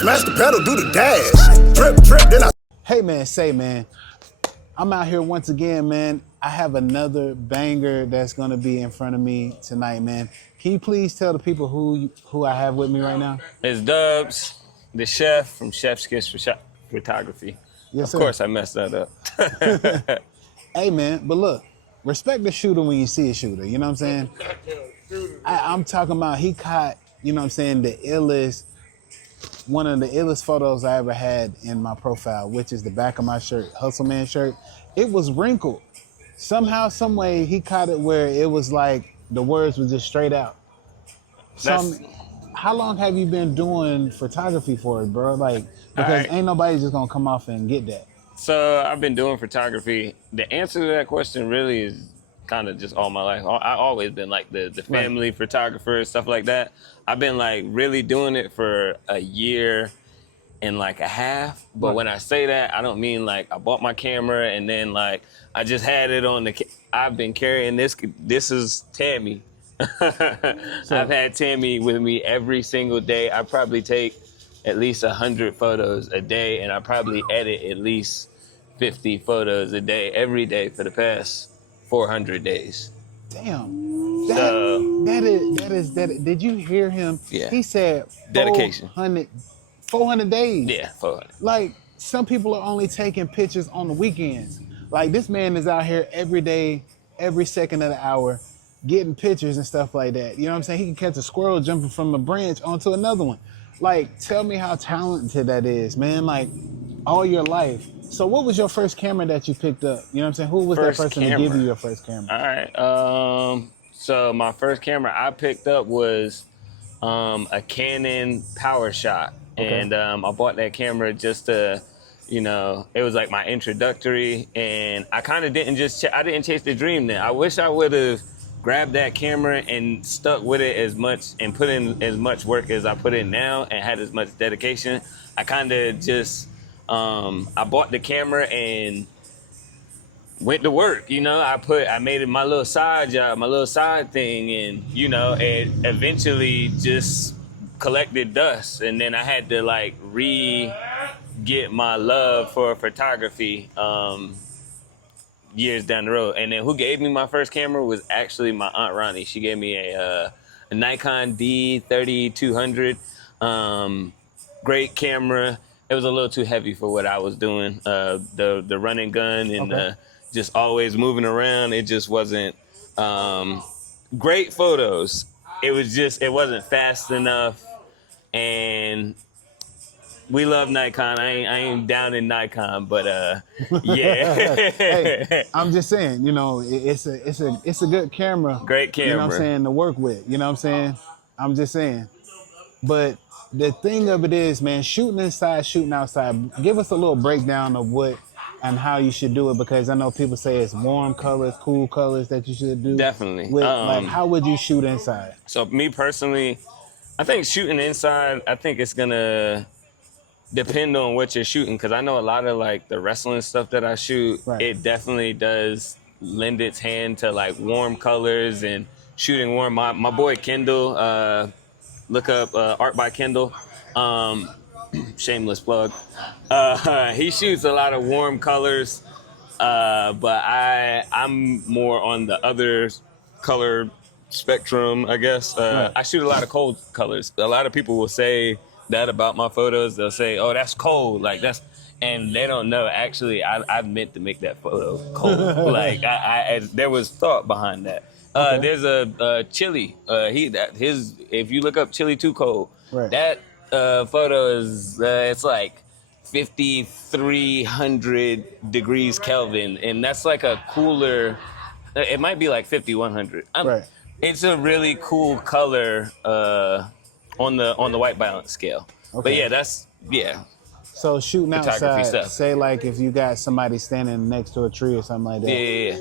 Smash the pedal, do the dash. Drip, drip, then I... Hey man, say man, I'm out here once again, man. I have another banger that's gonna be in front of me tonight, man. Can you please tell the people who I have with me right now? It's Dubs, the chef from Chef's Kiss Photography. Yes, sir. Of course I messed that up. Hey man, but look, respect the shooter when you see a shooter, you know what I'm saying? I'm talking about he caught, you know what I'm saying, one of the illest photos I ever had in my profile, which is the back of my shirt, Hustle Man shirt. It was wrinkled. Somehow, some way, he caught it where it was like the words were just straight out. How long have you been doing photography for, bro? Like, because ain't nobody just gonna come off and get that. So I've been doing photography. The answer to that question really is kind of just all my life. I always been like the family photographer, stuff like that. I've been like really doing it for a year and like a half. But when I say that, I don't mean like I bought my camera and then like I just had it on I've been carrying this. This is Tammy. I've had Tammy with me every single day. I probably take at least 100 photos a day, and I probably edit at least 50 photos a day, every day for the past 400 days. Damn. That is. Did you hear him? Yeah. He said dedication. 400 days. Yeah, 400. Like, some people are only taking pictures on the weekends. Like, this man is out here every day, every second of the hour, getting pictures and stuff like that. You know what I'm saying? He can catch a squirrel jumping from a branch onto another one. Like, tell me how talented that is, man. Like, all your life. So what was your first camera that you picked up? You know what I'm saying? Who was that person to give you your first camera? All right. So my first camera I picked up was a Canon PowerShot. Okay. And I bought that camera just to, you know, it was like my introductory. And I kind of didn't I didn't chase the dream then. I wish I would have grabbed that camera and stuck with it as much and put in as much work as I put in now and had as much dedication. I kind of just, I bought the camera and went to work, you know. I made it my little side job, my little side thing, and, you know, it eventually just collected dust. And then I had to like get my love for photography years down the road. And then who gave me my first camera was actually my Aunt Ronnie. She gave me a Nikon D3200. Great camera. It was a little too heavy for what I was doing. The run and gun and just always moving around. It just wasn't great photos. It wasn't fast enough. And we love Nikon. I ain't down in Nikon, but yeah. Hey, I'm just saying, you know, it's a good camera. Great camera. You know what I'm saying, to work with. You know what I'm saying? I'm just saying. But the thing of it is, man, shooting inside, shooting outside. Give us a little breakdown of what and how you should do it, because I know people say it's warm colors, cool colors that you should do. Definitely. Like, how would you shoot inside? So me personally, I think shooting inside, I think it's gonna depend on what you're shooting, because I know a lot of like the wrestling stuff that I shoot, it definitely does lend its hand to like warm colors and shooting warm. My boy Kendall, look up Art by Kendall, shameless plug. He shoots a lot of warm colors, but I'm more on the other color spectrum, I guess. I shoot a lot of cold colors. A lot of people will say that about my photos. They'll say, "Oh, that's cold," like that's, and they don't know. Actually, I meant to make that photo cold. Like there was thought behind that. There's a Chili. If you look up Chili Too Cold, that photo is it's like 5,300 degrees Kelvin, and that's like a cooler. It might be like 5,100. It's a really cool color on the white balance scale. But yeah, So shooting outside, say like if you got somebody standing next to a tree or something like that. Yeah.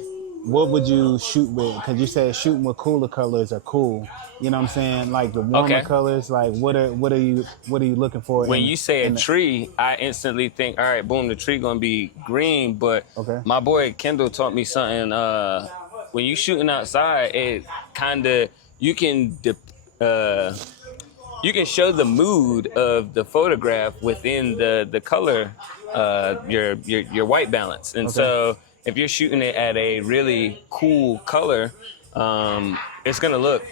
What would you shoot with? Because you said shooting with cooler colors are cool. You know what I'm saying? Like the warmer colors. Like what are you looking for? When you say a tree, I instantly think, all right, boom, the tree gonna be green. But my boy Kendall taught me something. When you shooting outside, it kind of you can show the mood of the photograph within the color, your white balance. And so if you're shooting it at a really cool color, it's gonna look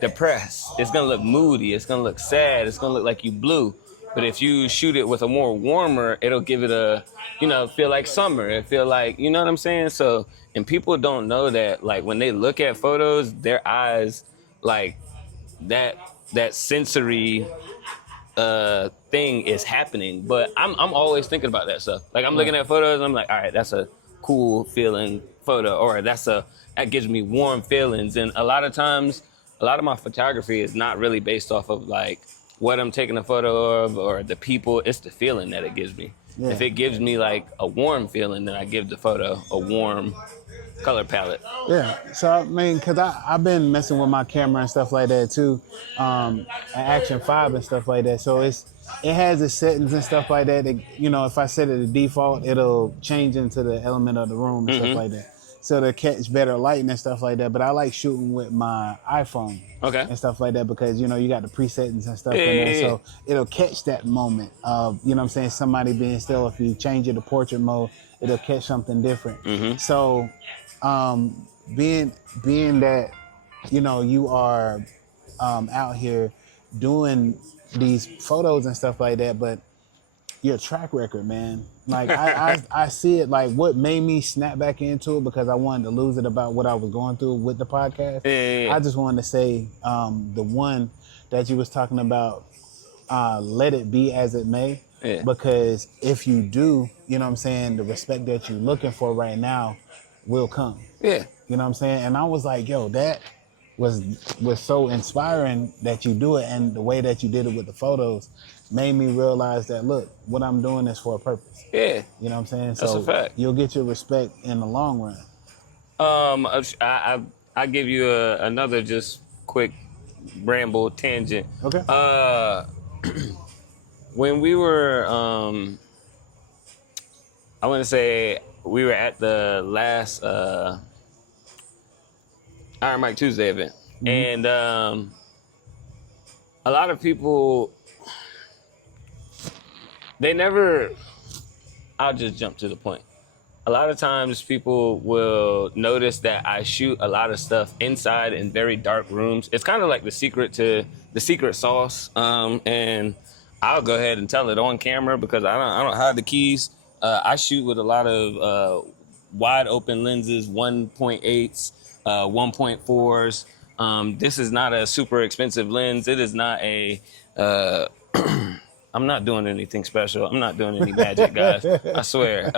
depressed. It's gonna look moody. It's gonna look sad. It's gonna look like you blew. But if you shoot it with a more warmer, it'll give it a, feel like summer. It feel like, you know what I'm saying? So, and people don't know that, like, when they look at photos, their eyes, like, that sensory thing is happening. But I'm always thinking about that stuff. Like, I'm looking at photos, and I'm like, all right, that's a cool feeling photo, or that gives me warm feelings. And a lot of times, a lot of my photography is not really based off of, like, what I'm taking a photo of or the people. It's the feeling that it gives me. Yeah. If it gives me like a warm feeling, then I give the photo a warm color palette. Yeah. So I mean, cause I've been messing with my camera and stuff like that too, Action 5 and stuff like that. So it has its settings and stuff like that. If I set it to default, it'll change into the element of the room and stuff like that. So to catch better lighting and stuff like that. But I like shooting with my iPhone and stuff like that because, you got the presettings and stuff in there. So it'll catch that moment of, somebody being still. If you change it to portrait mode, it'll catch something different. So being that, you are out here doing these photos and stuff like that, but your track record, man. Like I see it, like what made me snap back into it because I wanted to lose it about what I was going through with the podcast. I just wanted to say the one that you was talking about, let it be as it may. Because if you do, the respect that you're looking for right now will come. You know what I'm saying? And I was like, yo, that was so inspiring that you do it, and the way that you did it with the photos made me realize that, look, what I'm doing is for a purpose. You know what I'm saying? That's a fact. You'll get your respect in the long run. I give you another just quick ramble tangent. Okay. When we were, I want to say we were at the last Iron Mike Tuesday event, and a lot of people, I'll just jump to the point. A lot of times people will notice that I shoot a lot of stuff inside in very dark rooms. It's kind of like the secret sauce, and I'll go ahead and tell it on camera because I don't hide the keys. I shoot with a lot of wide open lenses, 1.8s, 1.4s. This is not a super expensive lens. It is not a I'm not doing anything special. I'm not doing any magic, guys. I swear.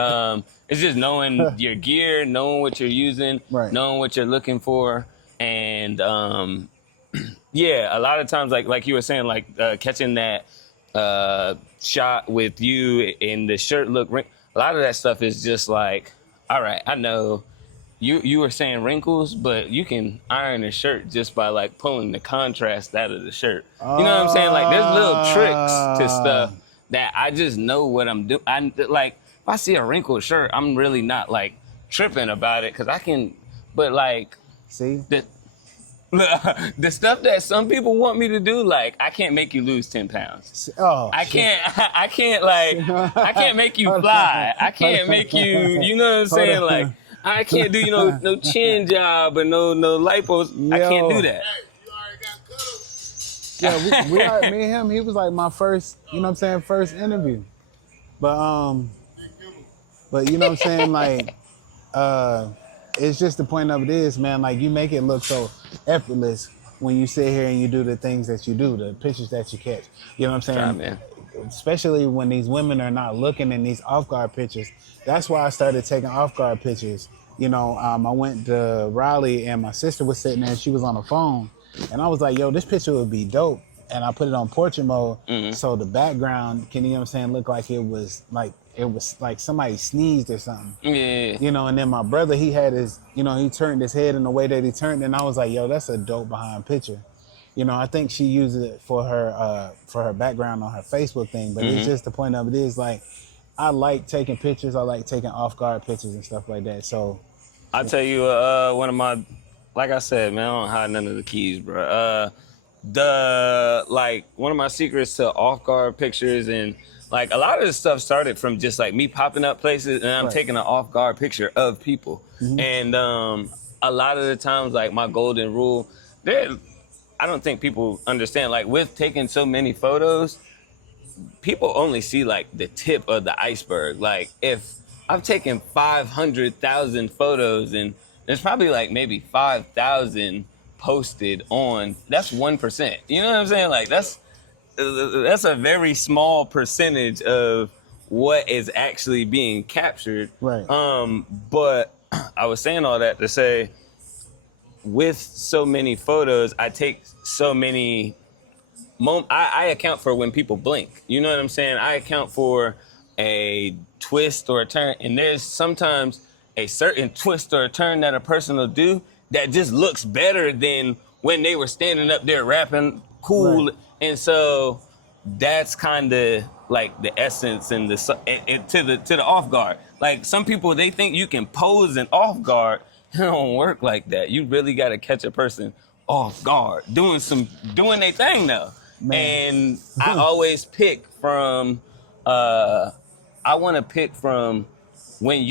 It's just knowing your gear, knowing what you're using, knowing what you're looking for. And yeah, a lot of times, like you were saying, like catching that shot with you in the shirt look, a lot of that stuff is just like, all right, I know you were saying wrinkles, but you can iron a shirt just by like pulling the contrast out of the shirt. You know what I'm saying? Like there's little tricks to stuff that I just know what I'm doing. Like if I see a wrinkled shirt, I'm really not like tripping about it because I can, but like see the stuff that some people want me to do, like I can't make you lose 10 pounds. I can't make you fly. I can't make you, you know what I'm saying? Like I can't do, no chin job or no lipos. I can't do that. Yeah, me and him, he was like my first, first interview. But you know what I'm saying? Like, it's just the point of it is, man, like you make it look so effortless when you sit here and you do the things that you do, the pictures that you catch. You know what I'm saying? Try, man. Especially when these women are not looking in these off-guard pictures. That's why I started taking off-guard pictures. I went to Raleigh and my sister was sitting there and she was on the phone. And I was like, yo, this picture would be dope. And I put it on portrait mode. So the background can, look like it was like somebody sneezed or something. And then my brother, he had his, he turned his head in the way that he turned. And I was like, yo, that's a dope behind picture. I think she uses it for her background on her Facebook thing. But it's just the point of it is like, I like taking pictures. I like taking off-guard pictures and stuff like that. So I'll tell you, one of my, like I said, man, I don't hide none of the keys, bro. one of my secrets to off guard pictures, and like a lot of this stuff started from just like me popping up places and I'm taking an off guard picture of people. And a lot of the times, like my golden rule, I don't think people understand, like with taking so many photos, people only see like the tip of the iceberg. Like if I've taken 500,000 photos and there's probably like maybe 5,000 posted on, that's 1%. You know what I'm saying? Like that's a very small percentage of what is actually being captured. Right. But I was saying all that to say, with so many photos, I take so many I account for when people blink. You know what I'm saying? I account for a twist or a turn, and there's sometimes a certain twist or a turn that a person will do that just looks better than when they were standing up there rapping cool. Right. And so that's kind of like the essence and to the off guard. Like some people, they think you can pose an off guard. It don't work like that. You really got to catch a person off guard, doing their thing though. Man. And I always pick from, I want to pick from when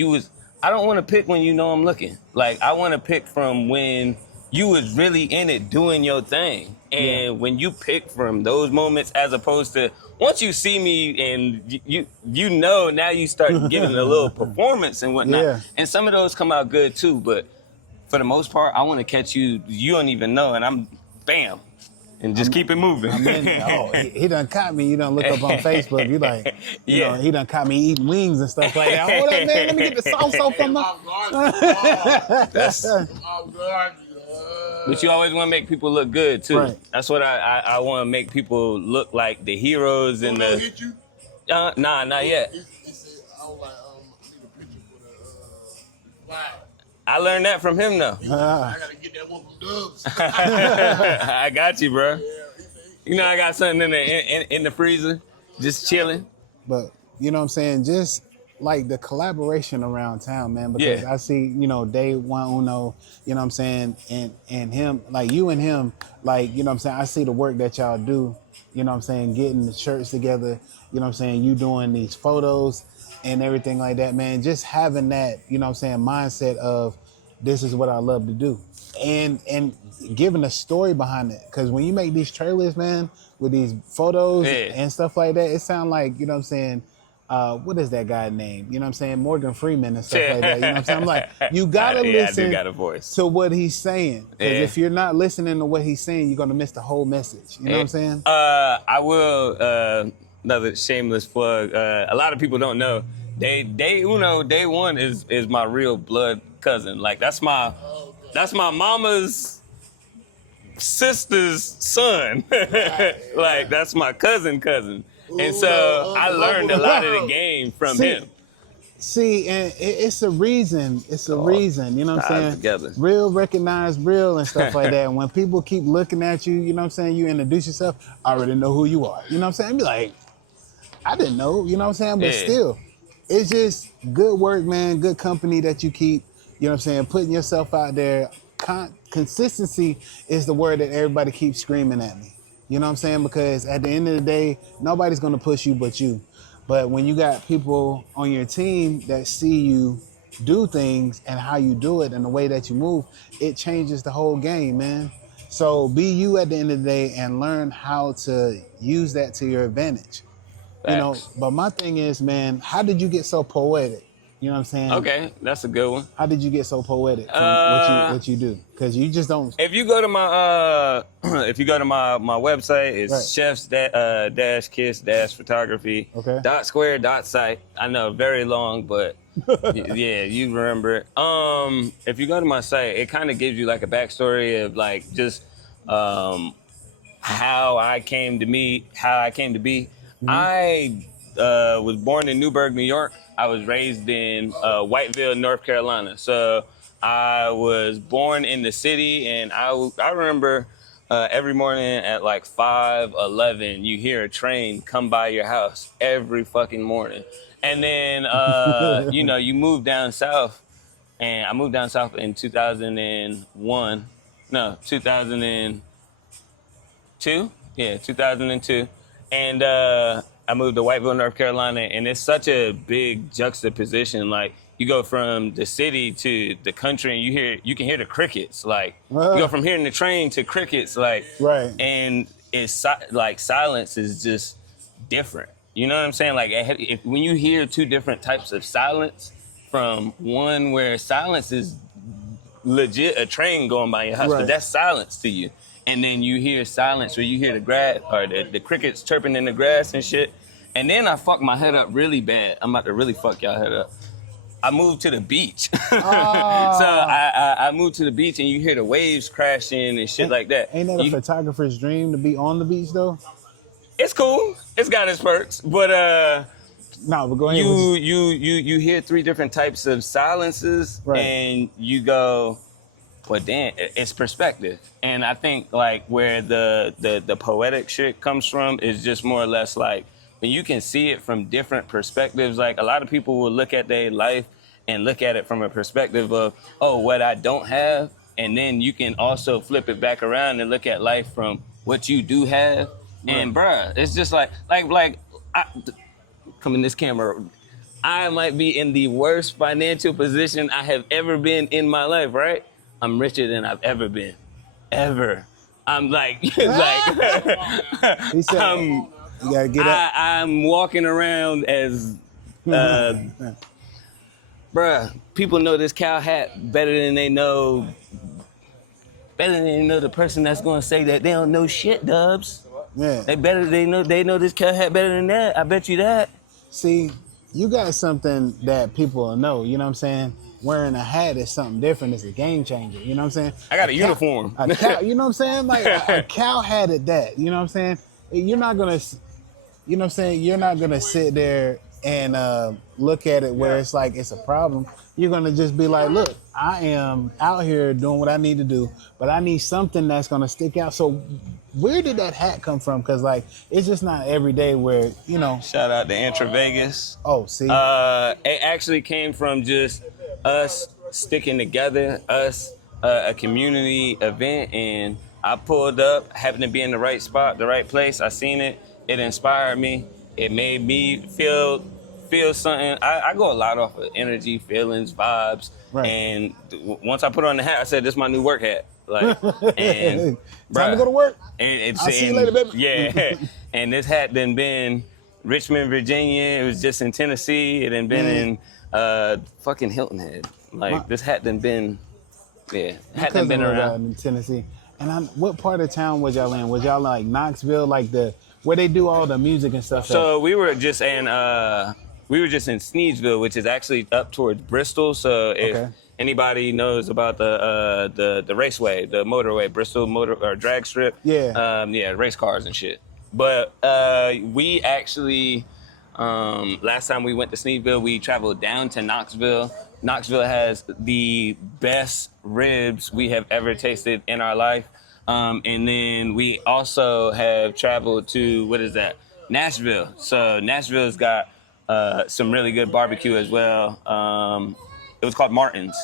I don't want to pick when you know I'm looking. Like I want to pick from when you was really in it doing your thing. And when you pick from those moments, as opposed to once you see me and you know, now you start giving a little performance and whatnot. Yeah. And some of those come out good too, but for the most part, I want to catch you don't even know, and I'm bam. And just keep it moving. He done caught me. You done look up on Facebook. You like, you know, he done caught me eating wings and stuff like that. Hold up, man. Let me get the sauce off from my. But you always want to make people look good too. Right. That's what I want to make people look like the heroes and the. Hit you? Nah, not yet. He said, I was like, need a picture for the flag. I learned that from him though. I gotta get that one from Dubs. I got you, bro. You know I got something in the freezer, just chilling. But you know what I'm saying? Just like the collaboration around town, man. Because I see, you know, Day One Uno, you know what I'm saying, and him, like you and him, like, you know what I'm saying, I see the work that y'all do, you know what I'm saying, getting the shirts together, you know what I'm saying, you doing these photos and everything like that, man. Just having that, you know what I'm saying, mindset of this is what I love to do. And giving a story behind it. Because when you make these trailers, man, with these photos and stuff like that, it sounds like, you know what I'm saying, what is that guy's name? You know what I'm saying? Morgan Freeman and stuff like that. You know what I'm saying? I'm like, you gotta listen to what he's saying. Because if you're not listening to what he's saying, you're gonna miss the whole message. You know what I'm saying? I will, another shameless plug. A lot of people don't know. Day One is my real blood cousin. Like that's my mama's sister's son. Like that's my cousin. And so I learned a lot of the game from him. See, and it's a reason. It's a reason. You know what I'm saying? Together. Real recognize real and stuff like that. When people keep looking at you, you know what I'm saying, you introduce yourself, I already know who you are. You know what I'm saying? Be like, I didn't know, you know what I'm saying? But still, it's just good work, man. Good company that you keep, you know what I'm saying? Putting yourself out there. Consistency is the word that everybody keeps screaming at me. You know what I'm saying? Because at the end of the day, nobody's going to push you but you. But when you got people on your team that see you do things and how you do it and the way that you move, it changes the whole game, man. So be you at the end of the day and learn how to use that to your advantage. Facts. You know, but my thing is, man, how did you get so poetic? You know what I'm saying? Okay, that's a good one. How did you get so poetic from what you do? Because you just don't. If you go to my my website, it's chefs-kiss-photography .square.site. I know, very long, but yeah, you remember it. If you go to my site, it kind of gives you like a backstory of like just how I came to be. Mm-hmm. I was born in Newburgh, New York. I was raised in Fayetteville, North Carolina. So I was born in the city, and I remember every morning at like 5:11, you hear a train come by your house every fucking morning. And then, you know, you move down south, and I moved down south in 2001. No, 2002. Yeah, 2002. And I moved to Fayetteville, North Carolina, and it's such a big juxtaposition. Like, you go from the city to the country, and you can hear the crickets. Like, you go from hearing the train to crickets, like, Right. and it's like silence is just different. You know what I'm saying? Like, when you hear two different types of silence, from one where silence is legit a train going by your house, Right. but that's silence to you. And then you hear silence where you hear the grass or the crickets chirping in the grass and shit. And then I fucked my head up really bad. I'm about to really fuck y'all head up. I moved to the beach. So I moved to the beach and you hear the waves crashing and shit like that. Ain't that a photographer's dream to be on the beach though? It's cool. It's got its perks. But no, but go ahead. You hear three different types of silences, right. And you go, well, damn, it's perspective. And I think like where the poetic shit comes from is just more or less like when you can see it from different perspectives. Like a lot of people will look at their life and look at it from a perspective of, oh, what I don't have. And then you can also flip it back around and look at life from what you do have. Right. And bruh, it's just like come in this camera. I might be in the worst financial position I have ever been in my life, right? I'm richer than I've ever been. Ever. I'm like, he said, you gotta get up. I'm walking around as, bruh, people know this cow hat better than they know the person that's gonna say that they don't know shit, Dubs. Yeah. They know this cow hat better than that. I bet you that. See, you got something that people will know, you know what I'm saying? Wearing a hat is something different. It's a game changer, you know what I'm saying? I got a uniform. A cow, you know what I'm saying? Like a cow hat at that, you know what I'm saying? You're not gonna, you know what I'm saying? You're not gonna sit there and look at it where it's like it's a problem. You're gonna just be like, look, I am out here doing what I need to do, but I need something that's gonna stick out. So where did that hat come from? Because like it's just not every day where, you know. Shout out to Intra Vegas. Oh, see. It actually came from just us sticking together, a community event, and I pulled up, happened to be in the right spot, the right place. I seen it. It inspired me. It made me feel something. I go a lot off of energy, feelings, vibes. Right. And once I put on the hat, I said, "This is my new work hat." Like, and time to go to work. And I'll see you later, baby. Yeah. And this hat done been Richmond, Virginia. It was just in Tennessee. It done been in fucking Hilton Head. Like this hat done been, hat done been around in Tennessee. And what part of town was y'all in? Was y'all like Knoxville, like where they do all the music and stuff? So we were just in Sneedsville, which is actually up towards Bristol. So if anybody knows about the raceway, the motorway, Bristol motor or drag strip, race cars and shit. But we actually last time we went to Sneedsville, we traveled down to Knoxville. Knoxville has the best ribs we have ever tasted in our life. And then we also have traveled to, Nashville. So Nashville's got some really good barbecue as well. It was called Martin's.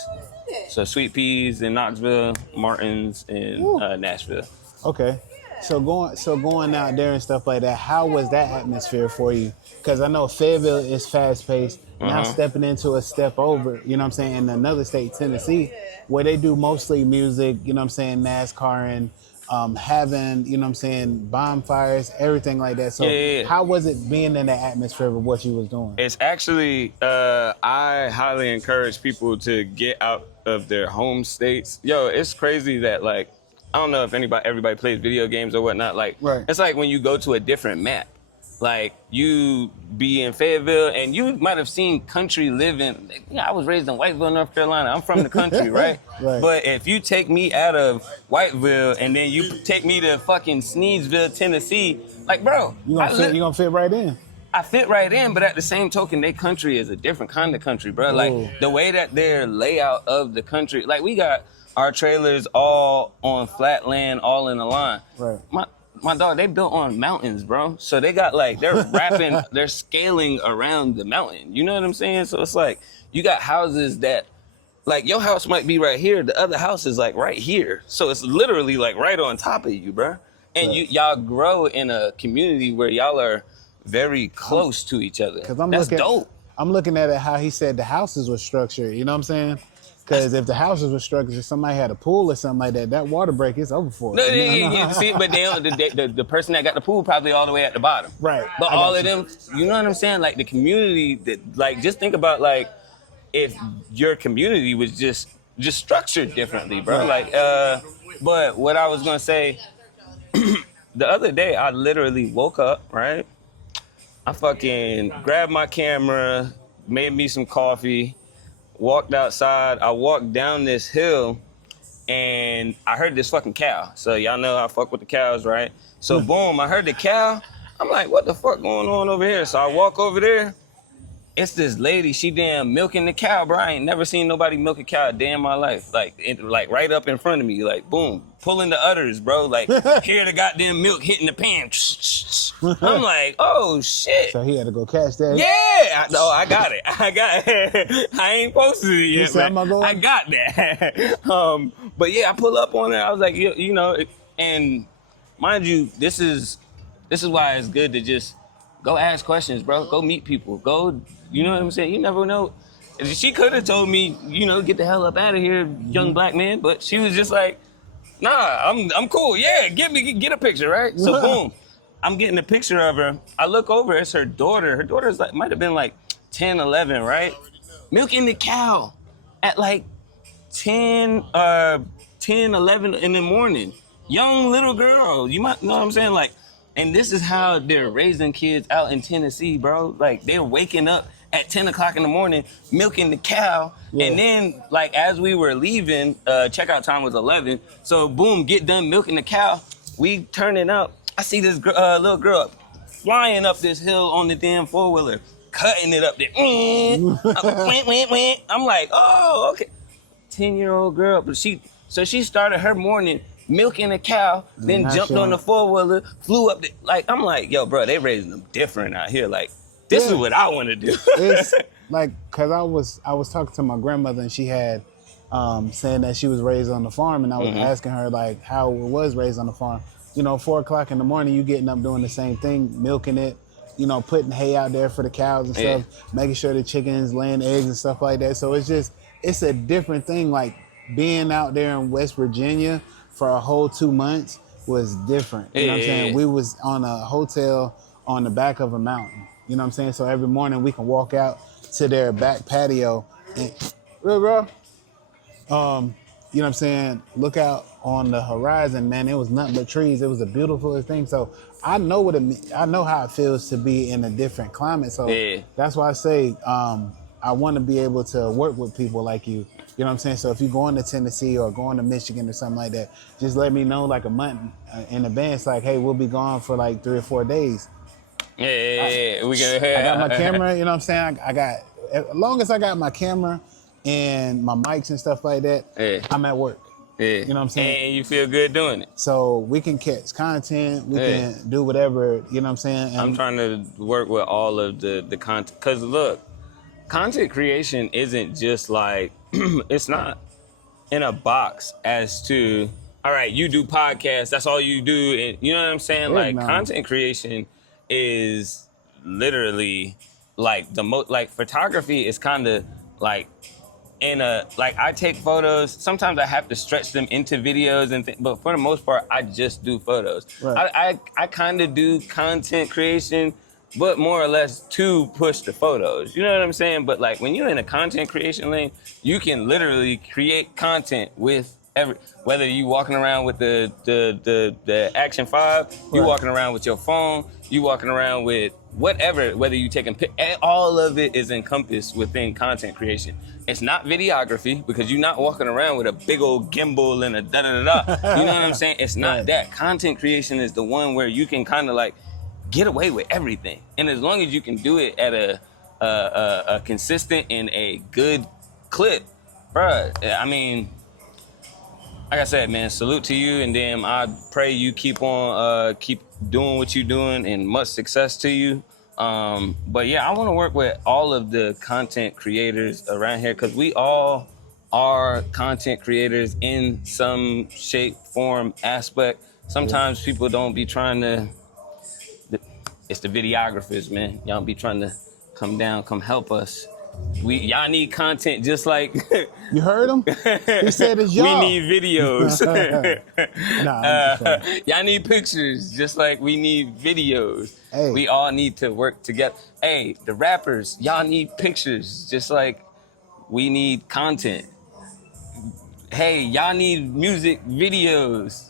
So Sweet Peas in Knoxville, Martin's in Nashville. Okay. So going out there and stuff like that, how was that atmosphere for you? Because I know Fayetteville is fast-paced. Now stepping into a step over, you know what I'm saying, in another state, Tennessee, where they do mostly music, you know what I'm saying, NASCAR and having, you know what I'm saying, bonfires, everything like that. So how was it being in the atmosphere of what you was doing? It's actually, I highly encourage people to get out of their home states. Yo, it's crazy that like, I don't know if everybody plays video games or whatnot. Like, It's like when you go to a different map. Like, you be in Fayetteville, and you might have seen country living. I was raised in Fayetteville, North Carolina. I'm from the country, right? But if you take me out of Fayetteville, and then you take me to fucking Sneedsville, Tennessee, like, bro. You gonna fit right in. I fit right in, but at the same token, their country is a different kind of country, bro. Like, the way that their layout of the country, like, we got our trailers all on flat land, all in a line. Right. My dog, they built on mountains, bro. So they got like, they're scaling around the mountain. You know what I'm saying? So it's like, you got houses that, like your house might be right here. The other house is like right here. So it's literally like right on top of you, bro. And y'all grow in a community where y'all are very close to each other. That's dope. I'm looking at it how he said the houses were structured. You know what I'm saying? Because if the houses were structured, if somebody had a pool or something like that, that water break is over for No, us. you see, but the person that got the pool probably all the way at the bottom. Right. But all of them, you know what I'm saying? Like the community, like just think about like if your community was just structured differently, bro. Like, but what I was gonna say, the other day I literally woke up, right? I fucking grabbed my camera, made me some coffee, walked outside. I walked down this hill and I heard this fucking cow. So y'all know I fuck with the cows, right? So boom, I heard the cow. I'm like, what the fuck going on over here? So I walk over there. It's this lady, she damn milking the cow, bro. I ain't never seen nobody milk a cow a day in my life. Like right up in front of me, like boom, pulling the udders, bro. Like hear the goddamn milk hitting the pan. I'm like, oh shit. So he had to go catch that. Yeah, I got it. I ain't posted it yet, but I got that. But yeah, I pull up on it. I was like, you know, and mind you, this is why it's good to just go ask questions, bro. Go meet people. Go, you know what I'm saying? You never know. She could have told me, you know, get the hell up out of here, young black man. But she was just like, nah, I'm cool. Yeah, get a picture, right? So boom, I'm getting a picture of her. I look over, it's her daughter. Her daughter's like, might have been like 10, 11, right? Milking the cow at like 10, 11 in the morning. Young little girl, you might know what I'm saying? Like, and this is how they're raising kids out in Tennessee, bro. Like, they're waking up at 10 o'clock in the morning, milking the cow. Yeah. And then, like, as we were leaving, checkout time was 11. So, boom, get done milking the cow. We turning up. I see this little girl flying up this hill on the damn four-wheeler, cutting it up there. I'm like, oh, okay. 10-year-old girl. But she started her morning milking a cow, then jumped on the four-wheeler, flew up. Like, I'm like, yo, bro, they raising them different out here. Like, this is what I want to do. It's like, cause I was talking to my grandmother and she had saying that she was raised on the farm, and I was asking her like how it was raised on the farm. You know, 4 o'clock in the morning, you getting up doing the same thing, milking it, you know, putting hay out there for the cows and stuff, making sure the chickens laying eggs and stuff like that. So it's a different thing. Like being out there in West Virginia for a whole 2 months was different. You know what I'm saying? We was on a hotel on the back of a mountain. You know what I'm saying? So every morning we can walk out to their back patio and, bro, you know what I'm saying? Look out on the horizon, man. It was nothing but trees. It was a beautiful thing. So I know I know how it feels to be in a different climate. So that's why I say I want to be able to work with people like you. You know what I'm saying? So if you're going to Tennessee or going to Michigan or something like that, just let me know like a month in advance. Like, hey, we'll be gone for like 3 or 4 days. I got my camera. You know what I'm saying? I got, as long as I got my camera and my mics and stuff like that, I'm at work. You know what I'm saying? And you feel good doing it. So we can catch content. We can do whatever. You know what I'm saying? And I'm trying to work with all of the content. Because look, content creation isn't just like, it's not in a box as to, all right, you do podcasts, that's all you do. And you know what I'm saying? Like content creation is literally like the most, like photography is kind of like like I take photos. Sometimes I have to stretch them into videos but for the most part, I just do photos. Right. I kind of do content creation, but more or less to push the photos. You know what I'm saying? But like when you're in a content creation lane, you can literally create content with whether you walking around with the Action 5, you walking around with your phone, you walking around with whatever, whether you taking all of it is encompassed within content creation. It's not videography because you're not walking around with a big old gimbal and a da-da-da-da. You know what I'm saying? It's not that. Content creation is the one where you can kind of like get away with everything. And as long as you can do it at a consistent and a good clip, bruh, I mean, like I said, man, salute to you, and then I pray you keep doing what you're doing, and much success to you. But yeah, I want to work with all of the content creators around here because we all are content creators in some shape, form, aspect. Sometimes people don't be trying to, it's the videographers, man. Y'all be trying to come down, come help us. Y'all need content just like You heard him? He said it's y'all. we need videos. Nah, I'm just playing. Y'all need pictures just like we need videos. Hey. We all need to work together. Hey, the rappers, y'all need pictures just like we need content. Hey, y'all need music videos.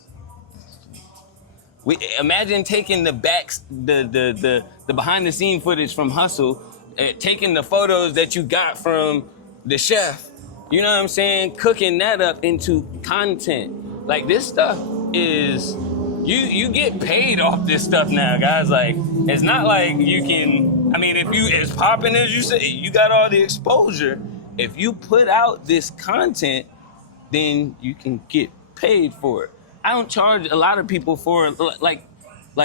We imagine taking the behind the scene footage from Hustle, taking the photos that you got from the chef, you know what I'm saying, cooking that up into content. Like, this stuff is, you get paid off this stuff now, guys. Like, it's not like you can, I mean, if you as popping as you say, you got all the exposure. If you put out this content, then you can get paid for it. I don't charge a lot of people for like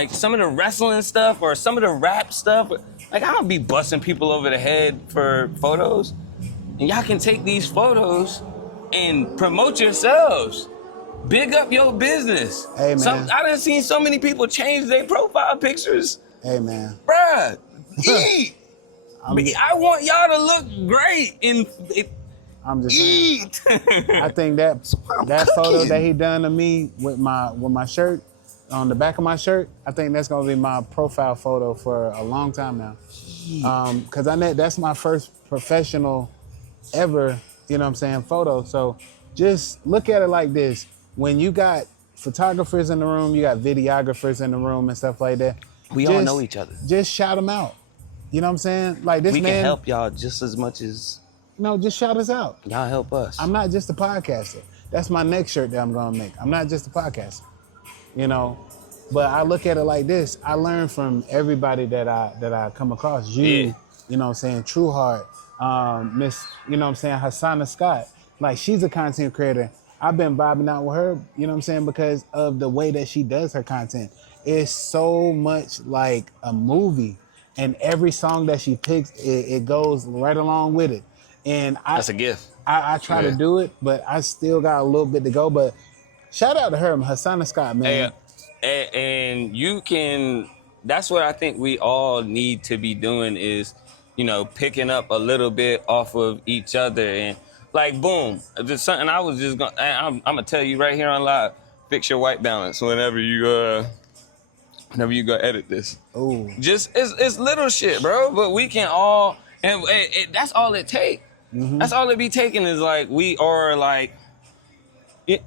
some of the wrestling stuff or some of the rap stuff. Like, I don't be busting people over the head for photos. And y'all can take these photos and promote yourselves. Big up your business. Hey, man. I done seen so many people change their profile pictures. Hey, man. Bruh, eat. I want y'all to look great in I'm just eat. I think that photo that he done of me with my shirt on the back of my shirt, I think that's gonna be my profile photo for a long time now. Cause I know that's my first professional ever, you know what I'm saying, photo. So just look at it like this. When you got photographers in the room, you got videographers in the room and stuff like that. We all know each other. Just shout them out. You know what I'm saying? Like, this man. We can help y'all just as much as. No, just shout us out. Y'all help us. I'm not just a podcaster. That's my next shirt that I'm gonna make. I'm not just a podcaster, you know. But I look at it like this. I learn from everybody that I come across. You know what I'm saying, True Heart, Miss, you know what I'm saying, Hassana Scott. Like, she's a content creator. I've been vibing out with her, you know what I'm saying, because of the way that she does her content. It's so much like a movie, and every song that she picks, it goes right along with it. And that's a gift. I try to do it, but I still got a little bit to go. But shout out to her, Hassana Scott, man. And you can, that's what I think we all need to be doing is, you know, picking up a little bit off of each other. And like, boom, just something I was just going to, I'm going to tell you right here on live, fix your white balance whenever you go edit this. Oh. Just, it's little shit, bro, but we can all, and that's all it takes. Mm-hmm. That's all it be taking is like, we are like,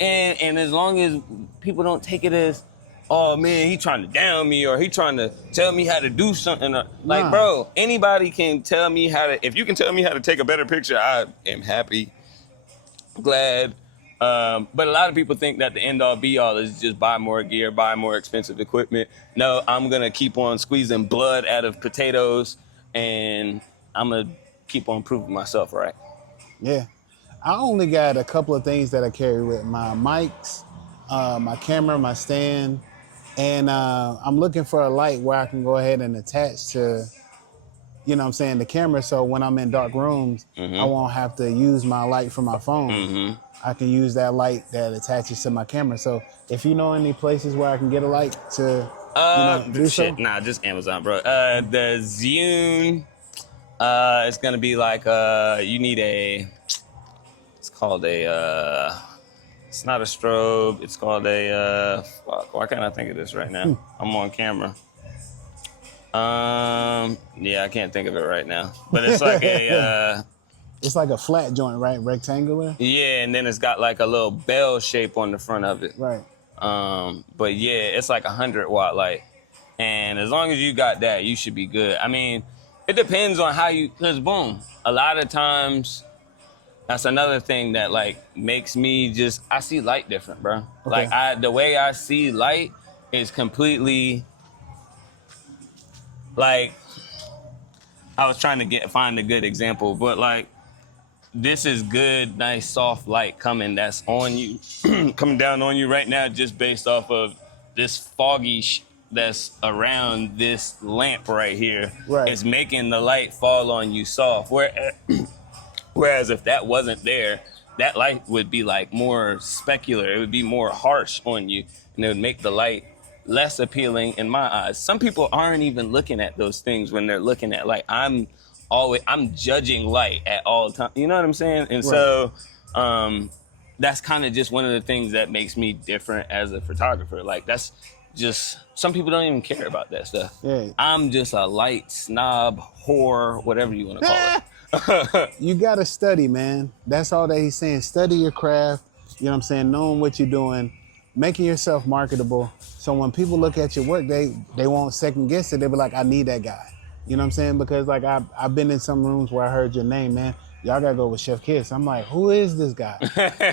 and as long as people don't take it as, oh man, he trying to down me or he trying to tell me how to do something. Like, bro, anybody can tell me how to, if you can tell me how to take a better picture, I am happy, glad. But a lot of people think that the end all be all is just buy more gear, buy more expensive equipment. No, I'm gonna keep on squeezing blood out of potatoes and I'm gonna keep on proving myself right. Yeah. I only got a couple of things that I carry with my mics, my camera, my stand, and I'm looking for a light where I can go ahead and attach to, you know what I'm saying, the camera, so when I'm in dark rooms, I won't have to use my light from my phone. I can use that light that attaches to my camera. So if you know any places where I can get a light to do so? Nah, just Amazon, bro. The Zune, it's gonna be like you need it's called it's not a strobe, it's called fuck, why can't I think of this right now? I'm on camera. Yeah, I can't think of it right now. But it's like it's like a flat joint, right? Rectangular? Yeah, and then it's got like a little bell shape on the front of it. Right. But yeah, it's like 100-watt light. And as long as you got that, you should be good. I mean, it depends on how you, because boom, a lot of times, that's another thing that like makes me just, I see light different, bro. Okay. Like the way I see light is completely, like, I was trying to find a good example, but like, this is good, nice, soft light coming that's on you, coming down on you right now just based off of this foggy that's around this lamp right here. Right. It's making the light fall on you soft. Whereas if that wasn't there, that light would be like more specular. It would be more harsh on you, and it would make the light less appealing in my eyes. Some people aren't even looking at those things when they're looking at light. I'm judging light at all times. You know what I'm saying? And so that's kind of just one of the things that makes me different as a photographer. Like that's just, some people don't even care about that stuff. Yeah. I'm just a light snob, whore, whatever you want to call it. You gotta study, man. That's all that he's saying. Study your craft, you know what I'm saying? Knowing what you're doing, making yourself marketable. So when people look at your work, they won't second guess it. They'll be like, I need that guy. You know what I'm saying? Because like I've been in some rooms where I heard your name, man. Y'all gotta go with Chef Kiss. I'm like, who is this guy?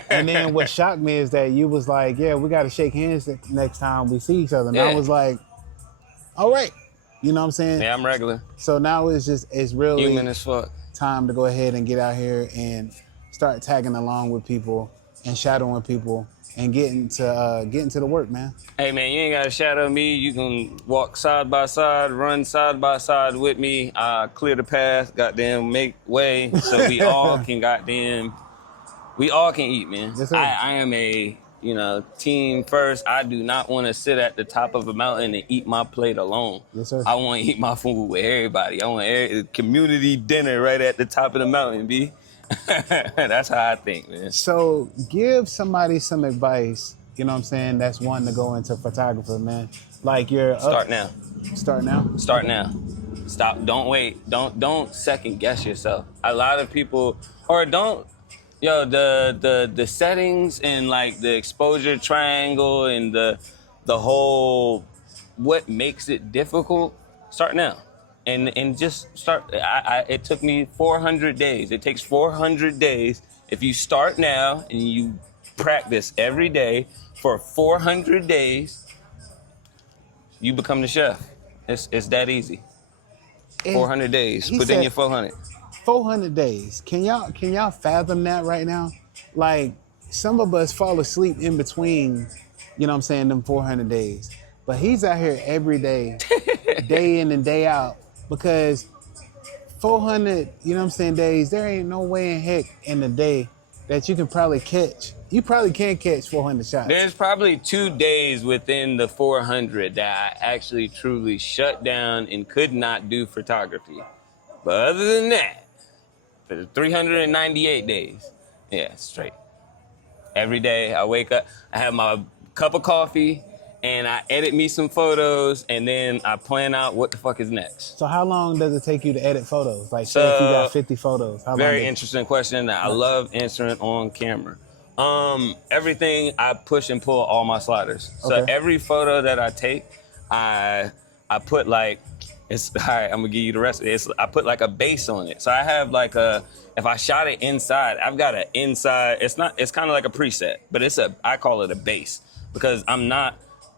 And then what shocked me is that you was like, yeah, we gotta shake hands next time we see each other. And I was like, all right. You know what I'm saying? Yeah, I'm regular. So now it's really human as fuck. Time to go ahead and get out here and start tagging along with people and shadowing people and getting to the work, man. Hey, man, you ain't got to shadow me. You can walk side by side, run side by side with me. Clear the path, goddamn, make way so we all can eat, man. Yes, sir. I am a, team first. I do not want to sit at the top of a mountain and eat my plate alone. Yes, sir. I want to eat my food with everybody. I want a community dinner right at the top of the mountain, B. That's how I think, man. So give somebody some advice, you know what I'm saying, that's wanting to go into photography, man. Like Start now. Start now? Start now. Stop. Don't wait. Don't second guess yourself. A lot of people, or don't, the settings and like the exposure triangle and the whole, what makes it difficult, start now. And just start. It took me 400 days. It takes 400 days. If you start now and you practice every day for 400 days, you become the chef. It's that easy. 400 days. Put in your 400. 400 days. Can y'all fathom that right now? Like, some of us fall asleep in between, you know what I'm saying, them 400 days. But he's out here every day, day in and day out. Because 400, you know what I'm saying, days, there ain't no way in heck in a day that you can probably catch. You probably can't catch 400 shots. There's probably 2 days within the 400 that I actually truly shut down and could not do photography. But other than that, for the 398 days, yeah, straight. Every day I wake up, I have my cup of coffee, and I edit me some photos, and then I plan out what the fuck is next. So how long does it take you to edit photos? Like, say if you got 50 photos, how long? Very interesting question that I love answering on camera. Everything, I push and pull all my sliders. So every photo that I take, I put like, all right, I'm gonna give you the rest of it. I put like a base on it. So I have like if I shot it inside, I've got an inside, it's kind of like a preset, but I call it a base because I'm not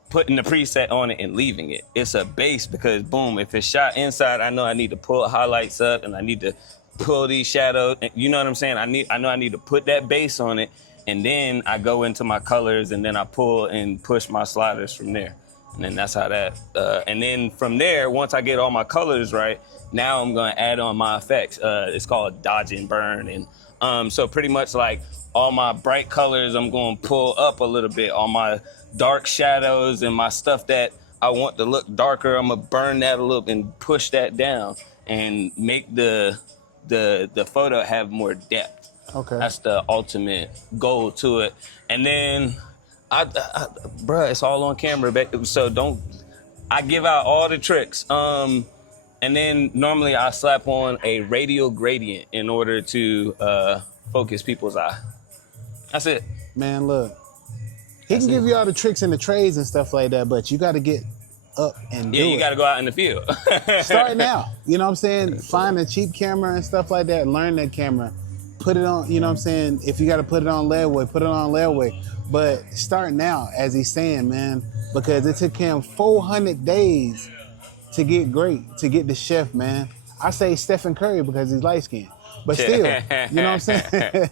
putting the preset on it and leaving it. It's a base because, boom, if it's shot inside, I know I need to pull highlights up and I need to pull these shadows. You know what I'm saying? I know I need to put that base on it, and then I go into my colors, and then I pull and push my sliders from there. And then that's how that, and then from there, once I get all my colors right, now I'm gonna add on my effects. It's called dodge and burn. And so pretty much like all my bright colors, I'm gonna pull up a little bit. All my dark shadows and my stuff that I want to look darker, I'm gonna burn that a little and push that down and make the photo have more depth. Okay. That's the ultimate goal to it. And then, bruh, it's all on camera, so I give out all the tricks. And then normally I slap on a radial gradient in order to focus people's eye. That's it. Man, look. He can give you all the tricks and the trades and stuff like that, but you got to get up and do it. Yeah, you got to go out in the field. Start now. You know what I'm saying? Find a cheap camera and stuff like that. Learn that camera. Put it on, you know what I'm saying? If you got to put it on layaway, put it on layaway. But start now, as he's saying, man, because it took him 400 days to get great, to get the chef, man. I say Stephen Curry because he's light-skinned. But still, you know what I'm saying?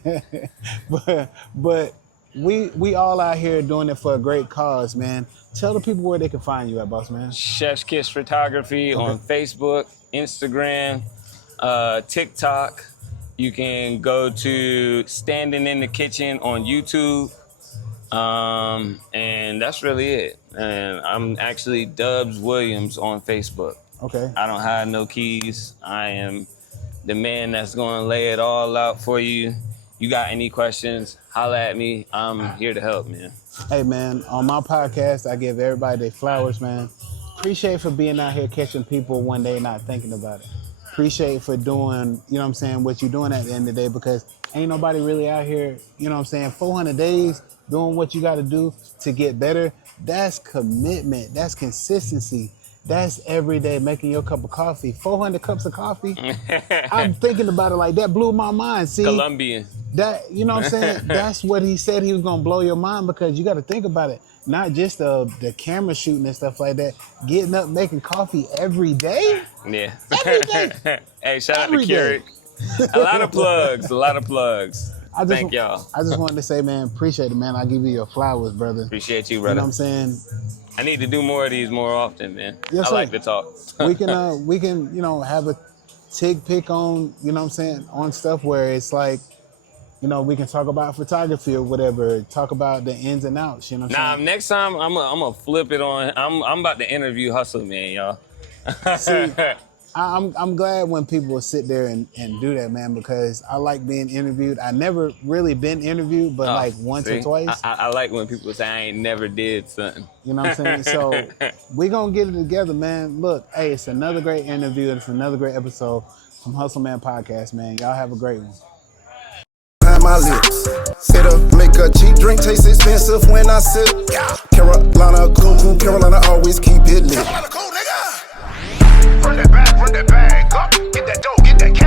but we all out here doing it for a great cause, man. Tell the people where they can find you at, boss man. Chef's Kiss Photography on Facebook, Instagram, TikTok. You can go to Standing in the Kitchen on YouTube. And that's really it. And I'm actually Dubs Williams on Facebook. Okay. I don't hide no keys. I am the man that's going to lay it all out for you. You got any questions, holla at me. I'm here to help, man. Hey, man, on my podcast, I give everybody their flowers, man. Appreciate for being out here catching people when they not thinking about it. Appreciate for doing, you know what I'm saying, what you're doing at the end of the day, because ain't nobody really out here, you know what I'm saying, 400 days doing what you got to do to get better. That's commitment. That's consistency. That's every day making your cup of coffee. 400 cups of coffee. I'm thinking about it like that. Blew my mind. See, Colombian. That, you know what I'm saying? That's what he said he was going to blow your mind, because you got to think about it. Not just the camera shooting and stuff like that. Getting up, making coffee every day? Yeah. Every day. Hey, shout Every out to Carrick. A lot of plugs. Thank y'all. I just wanted to say, man, appreciate it, man. I'll give you your flowers, brother. Appreciate you, You brother. know what I'm saying? I need to do more of these more often, man. Yes, I sir. like to talk. we can, you know, have a TIG pick on, you know what I'm saying, on stuff where it's like, you know, we can talk about photography or whatever, talk about the ins and outs, you know what I'm saying? Next time I'm gonna flip it on. I'm about to interview Hustle Man, y'all. See, I'm glad when people will sit there and do that, man, because I like being interviewed. I never really been interviewed, but like once or twice. I like when people say I ain't never did something. You know what I'm saying? So we gonna get it together, man. Look, hey, it's another great interview. It's another great episode from Hustle Man Podcast, man. Y'all have a great one. My lips. Sit up, make a cheap drink taste expensive when I sip. Carolina cool, Carolina always keep it lit. Carolina cool, nigga. Run that bag up. Get that dough, get that cash.